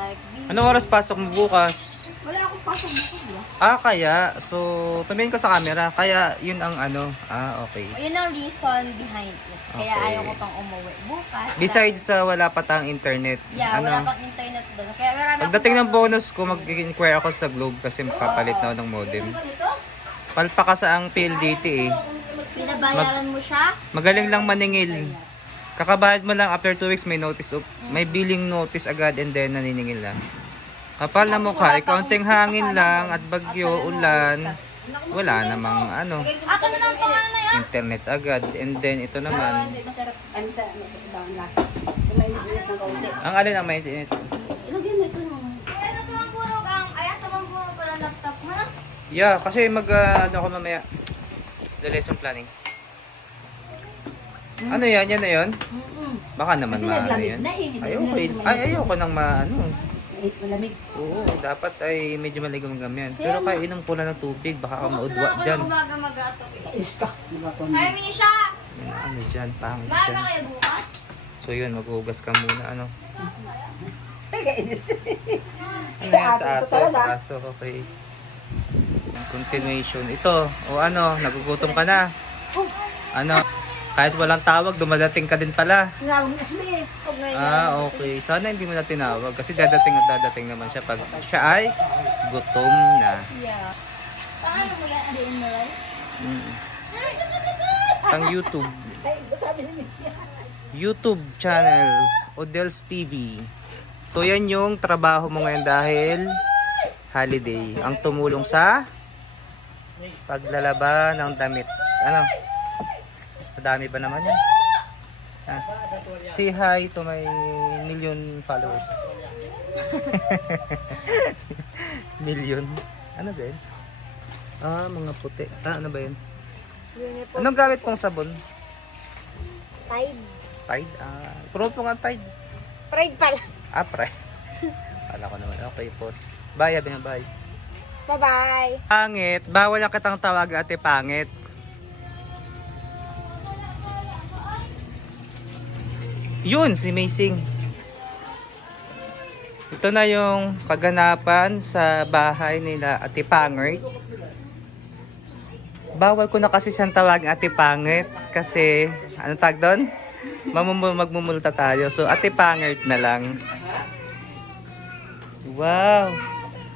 like Anong oras pasok mo bukas? Wala akong pasok dito. Kaya. So, tumingin ka sa camera. Kaya, yun ang ano. Okay. Yun ang reason behind it. Kaya Okay. ayaw ko pang umuwi bukas. Besides sa wala pa tayong internet. Yeah, wala pang internet doon. Kaya marami Pagdating ng akong bonus ko, mag-inquire ako sa Globe kasi papalit na ako ng modem. Palpa ka sa ang PLDT eh. Pinabayaran mo siya? Magaling lang maningil. Kakabayad mo lang after 2 weeks may notice of, may billing notice agad and then naniningil lang. Kapal na mukha, kaunting hangin lang at bagyo, ulan, wala namang ano, Ako na lang pangalan na yan. internet agad. And then ito naman, ang alin ang may internet. Kaya ito naman puro ang ayas naman puro pala laptop mo na. Yeah, kasi ano ako mamaya, the lesson planning. Ano yan? Yan na yun? Baka naman maano yan. Ayoko nang maano. Malamig. Oo, dapat ay medyo maligam-gam yan. Pero kaya inom ko lang ng tubig, baka ka maudwa dyan. Umaga mag-atok. Iska. Hi, Misha! Ano dyan, pangit Maaga dyan. kayo bukas? So yun, maghugas ka muna, ano. Kainis. Ano yan, sa aso, okay. Continuation. Ito, o ano, nagugutom ka na. Ano, kahit walang tawag, dumadating ka din pala. Nawang asli. Okay. Sana hindi mo na tinawag kasi dadating at dadating naman siya pag siya ay gutom na. Yeah. Paano mo yan? Adiin mo lang? Pang YouTube. Ay, sabi na niya. YouTube channel, Odels TV. So yan yung trabaho mo ngayon dahil holiday. Ang tumulong sa paglalaba ng damit. Ano? Madami ba naman yan? Say hi to my million followers. Million? Ano ba yun? Mga puti. Ano ba yun? Anong gamit kong sabon? Tide. Tide? Puro po nga Tide. Pride pala. Pride. Kala ko naman. Okay, pause. Bye, habi na bye. Bye-bye. Pangit. Bawal ang kitang tawag ate pangit. Yun, si Maising. Ito na yung kaganapan sa bahay nila Ate Pangit. Bawal ko na kasi siyang tawag Ate Pangit kasi, anong tag doon? Magmumulta tayo. So, Ate Pangit na lang. Wow!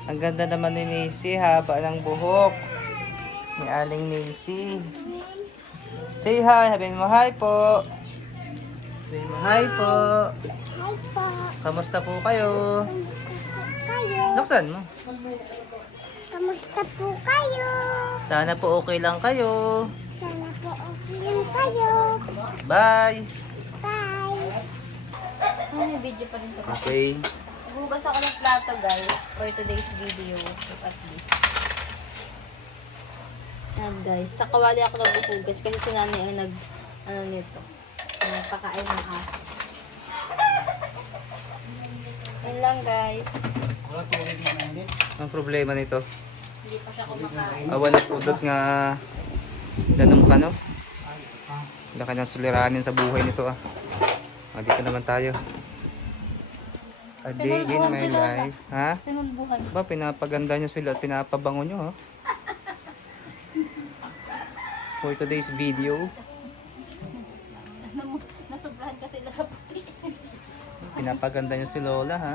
Ang ganda naman ni Macy, haba ng buhok. Ni Aling Macy. Say hi, sabihin mo hi po. Sabihin mo hi po. Hi po. Kamusta po kayo? Kayo. Laksan mo. Kamusta po kayo? Sana po okay lang kayo. Sana po okay lang kayo. Bye! Bye. May video pa rin ito. Okay. Hugas ako ng plato guys for today's video. Look at this. Yan guys. Sa kawali ako naghuhugas kasi si nanay ang nito. Nagpakain ng aso. Yan lang guys. Ang problema nito. Hindi pa siya kumakain. Awan na pudot nga ganun ka no? Laki ng suliranin sa buhay nito dito naman tayo. A day in my life. Ha? Pinulbuhan. Ba, pinapaganda nyo sila at pinapabango nyo ha? For today's video, Nasobrahan kasi sila sa puti. pinapaganda nyo si Lola ha?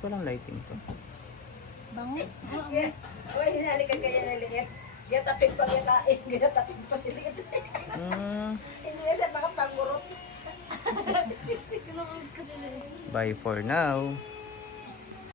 Walang lighting to. Bango. Uy, hinali ka kaya naliit. Gatapin pa gatain. Gatapin pa siliit. Hindi na siya makapangurot. Bye for now.